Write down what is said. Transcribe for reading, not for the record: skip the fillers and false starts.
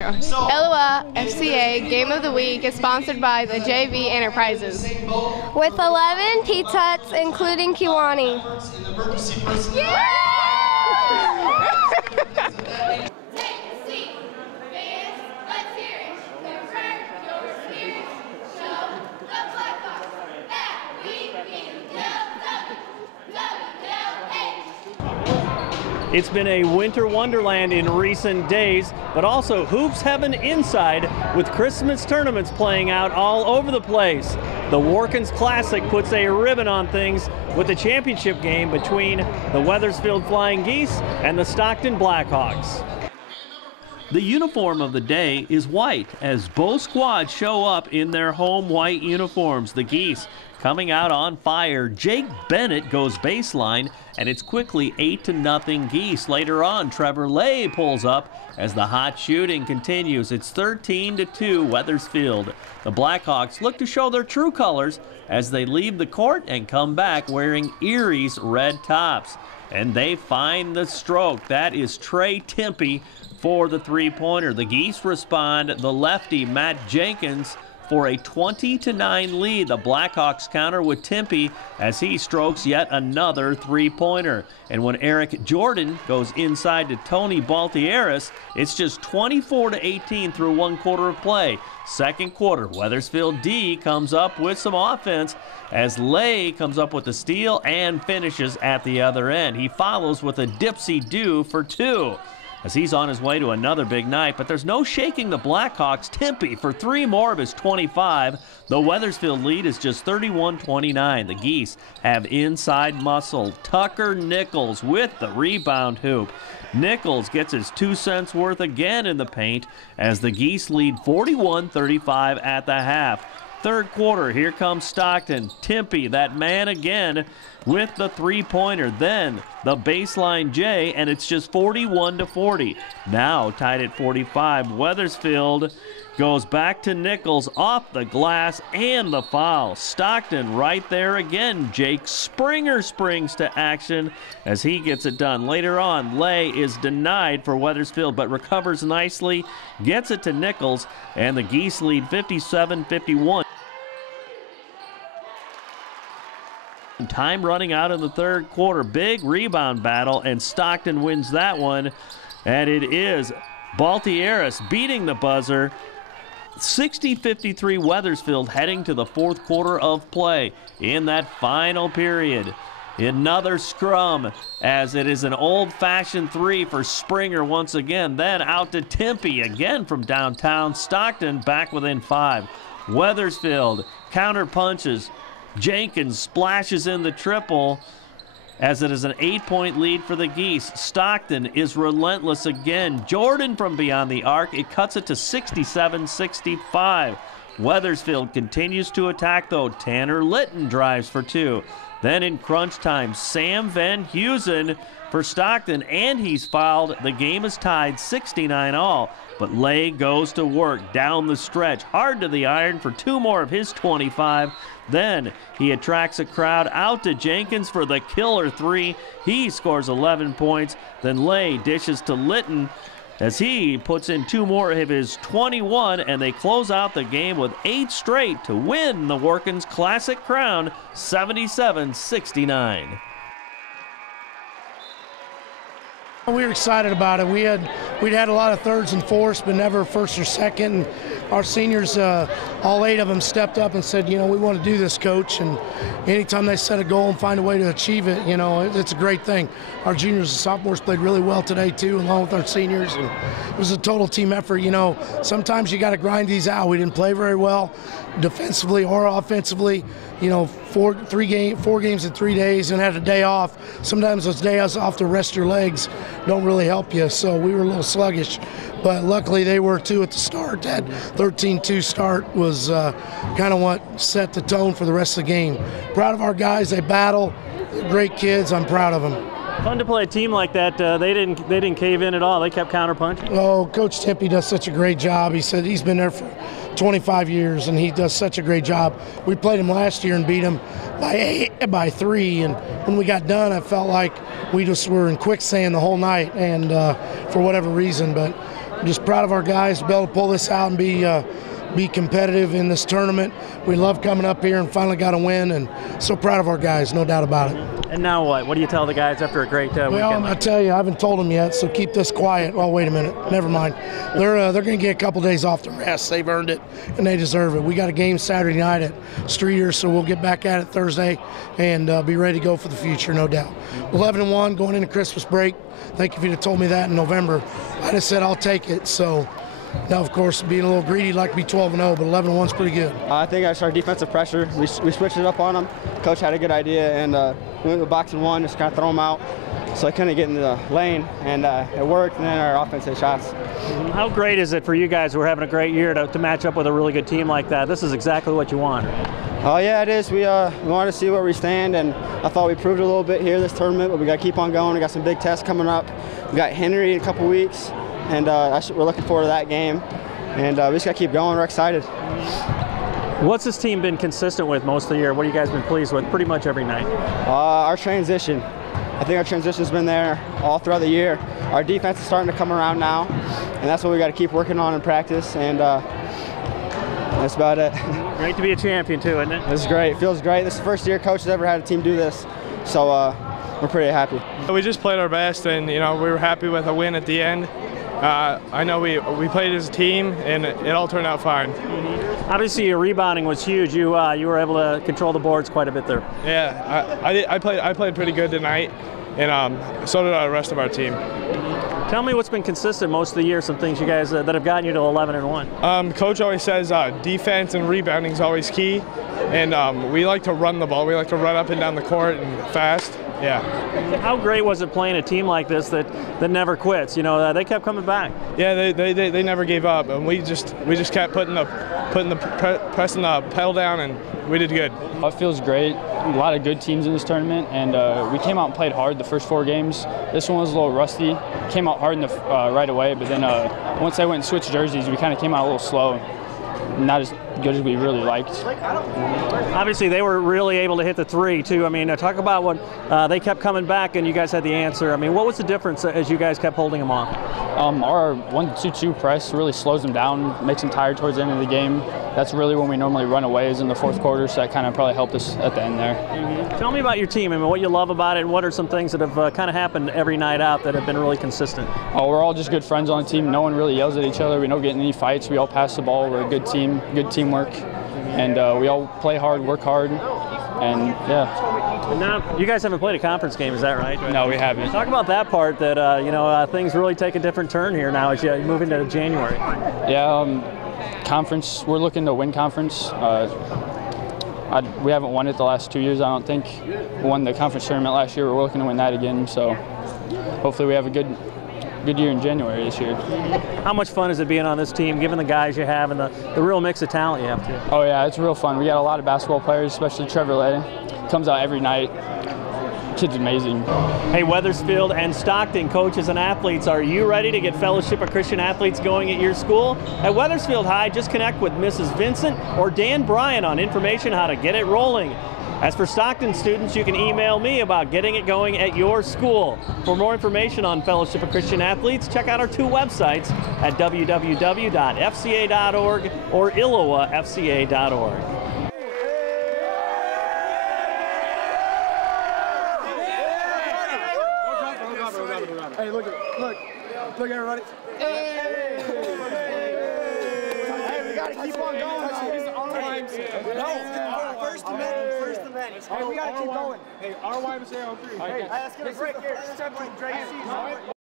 ILLOWA FCA Game of the Week is sponsored by the JV Enterprises. With 11 pizza huts, including Kiwani. It's been a winter wonderland in recent days, but also hoops heaven inside with Christmas tournaments playing out all over the place. The Warkins Classic puts a ribbon on things with the championship game between the Wethersfield Flying Geese and the Stockton Blackhawks. The uniform of the day is white as both squads show up in their home white uniforms. The Geese coming out on fire. Jake Bennett goes baseline, and it's quickly 8-0 Geese. Later on, Trevor Lay pulls up as the hot shooting continues. It's 13-2 Wethersfield. The Blackhawks look to show their true colors as they leave the court and come back wearing Erie's red tops. And they find the stroke. That is Trey Tempe for the three-pointer. The Geese respond. The lefty, Matt Jenkins, for a 20-9 lead. The Blackhawks counter with Tempe as he strokes yet another three-pointer. And when Eric Jordan goes inside to Tony Baltieris, it's just 24-18 through one quarter of play. Second quarter, Wethersfield D comes up with some offense as Lay comes up with the steal and finishes at the other end. He follows with a dipsy-do for two, as he's on his way to another big night, but there's no shaking the Blackhawks. Tempe for three more of his 25. The Wethersfield lead is just 31-29. The Geese have inside muscle. Tucker Nichols with the rebound hoop. Nichols gets his 2 cents worth again in the paint as the Geese lead 41-35 at the half. Third quarter, here comes Stockton. Tempe, that man again, with the three-pointer. Then the baseline J, and it's just 41-40. Now tied at 45. Wethersfield goes back to Nichols off the glass and the foul. Stockton right there again. Jake Springer springs to action as he gets it done. Later on, Lay is denied for Wethersfield but recovers nicely, gets it to Nichols, and the Geese lead 57-51. Time running out in the third quarter. Big rebound battle, and Stockton wins that one. And it is Baltieris beating the buzzer. 60-53 Wethersfield heading to the fourth quarter of play in that final period. Another scrum as it is an old-fashioned three for Springer once again. Then out to Tempe again from downtown. Stockton back within 5. Wethersfield counter punches. Jenkins splashes in the triple as it is an 8-point lead for the Geese. Stockton is relentless again. Jordan from beyond the arc. It cuts it to 67-65. Wethersfield continues to attack, though. Tanner Litton drives for two. Then in crunch time, Sam Van Heusen for Stockton, and he's fouled. The game is tied 69-all, but Lay goes to work down the stretch, hard to the iron for two more of his 25. Then he attracts a crowd out to Jenkins for the killer three. He scores 11 points. Then Lay dishes to Litton as he puts in two more of his 21, and they close out the game with 8 straight to win the Warkins Classic crown 77-69. We were excited about it. We'd had a lot of thirds and fourths, but never first or second. And our seniors, all 8 of them, stepped up and said, we want to do this, coach. And anytime they set a goal and find a way to achieve it, it's a great thing. Our juniors and sophomores played really well today too, along with our seniors. And it was a total team effort. Sometimes you got to grind these out. We didn't play very well defensively or offensively. 4 games in 3 days and had a day off. Sometimes those days off to rest your legs don't really help you, so we were a little sluggish. But luckily they were too at the start. That 13-2 start was kind of what set the tone for the rest of the game. Proud of our guys. They battle. They're great kids. I'm proud of them. Fun to play a team like that. They didn't cave in at all. They kept counterpunching. Oh, Coach Tempe does such a great job. He said he's been there for 25 years, and he does such a great job. We played him last year and beat him by 3, and when we got done, I felt like we just were in quicksand the whole night, and for whatever reason. But just proud of our guys to be able to pull this out and be competitive in this tournament. We love coming up here and finally got a win, and so proud of our guys, no doubt about it. And now what? What do you tell the guys after a great weekend? Well, I tell you, I haven't told them yet, so keep this quiet. Oh, wait a minute. Never mind. They're going to get a couple days off the rest. They've earned it, and they deserve it. We got a game Saturday night at Streeter, so we'll get back at it Thursday and be ready to go for the future, no doubt. 11-1 going into Christmas break. Thank you if you'd have told me that in November. I'd have said I'll take it. So now, of course, being a little greedy, like to be 12-0, but 11-1's pretty good. I think I started defensive pressure. We switched it up on them. Coach had a good idea, and we went with boxing one, just kind of throw them out. So I couldn't get into the lane, and it worked, and then our offense hit shots. How great is it for you guys who are having a great year to match up with a really good team like that? This is exactly what you want. Oh, yeah, it is. We wanted to see where we stand, and I thought we proved it a little bit here this tournament, but we got to keep on going. We got some big tests coming up. We got Henry in a couple weeks, and we're looking forward to that game. And we just got to keep going. We're excited. What's this team been consistent with most of the year? What have you guys been pleased with pretty much every night? Our transition. I think our transition's been there all throughout the year. Our defense is starting to come around now, and that's what we got to keep working on in practice, and that's about it. Great to be a champion too, isn't it? This is great. It feels great. This is the first year coach has ever had a team do this, so we're pretty happy. We just played our best, and we were happy with a win at the end. I know we played as a team, and it all turned out fine. Obviously, your rebounding was huge. You were able to control the boards quite a bit there. Yeah, I played pretty good tonight, and so did the rest of our team. Tell me what's been consistent most of the year, some things you guys that have gotten you to 11-1. Coach always says defense and rebounding is always key, and we like to run the ball. We like to run up and down the court and fast. Yeah. How great was it playing a team like this that never quits? They kept coming back. Yeah, they never gave up, and we just kept pressing the pedal down, and we did good. It feels great. A lot of good teams in this tournament, and we came out and played hard the first 4 games. This one was a little rusty. Came out hard in the right away, but then once they went and switched jerseys, we kind of came out a little slow. Not as good as we really liked. Obviously, they were really able to hit the 3 too. I mean, talk about when they kept coming back and you guys had the answer. I mean, what was the difference as you guys kept holding them off? Our 1-2-2 press really slows them down, makes them tired towards the end of the game. That's really when we normally run away, is in the 4th quarter, so that kind of probably helped us at the end there. Tell me about your team. I mean, what you love about it, and what are some things that have kind of happened every night out that have been really consistent? Oh, we're all just good friends on the team. No one really yells at each other. We don't get in any fights. We all pass the ball. We're a good team, good teamwork, and we all play hard, work hard, and yeah. And now, you guys haven't played a conference game, is that right? No, we haven't. Talk about that part, that things really take a different turn here now as you move into January. Yeah, conference, we're looking to win conference. We haven't won it the last 2 years, I don't think. We won the conference tournament last year. We're looking to win that again, so hopefully we have a good year in January this year. How much fun is it being on this team, given the guys you have and the real mix of talent you have too? Oh yeah, it's real fun. We got a lot of basketball players, especially Trevor Lay. Comes out every night. Kid's amazing. Hey, Wethersfield and Stockton coaches and athletes, are you ready to get Fellowship of Christian Athletes going at your school? At Wethersfield High, just connect with Mrs. Vincent or Dan Bryan on information how to get it rolling. As for Stockton students, you can email me about getting it going at your school. For more information on Fellowship of Christian Athletes, check out our 2 websites at www.fca.org or ILLOWAFCA.org. Hey, look everybody. Hey, we gotta keep on going. No, first event. Hey, we gotta keep going. Hey, our YMCA on 3. Hey, let's get a break here. Let's have break.